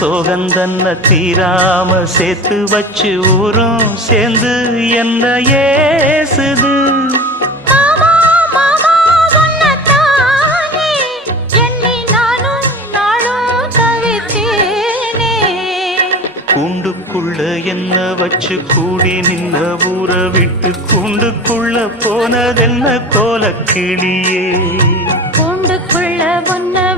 சோகந்தன்ன தீராம சேர்த்து வச்சு ஊரும் சேர்ந்து என்ன ஏசுது. கூண்டுக்குள்ள என்ன வச்சு கூடி நின்ன ஊற விட்டு கூண்டுக்குள்ள போனதென்ன கோலக்கிளியே. கூண்டுக்குள்ள ஒன்ன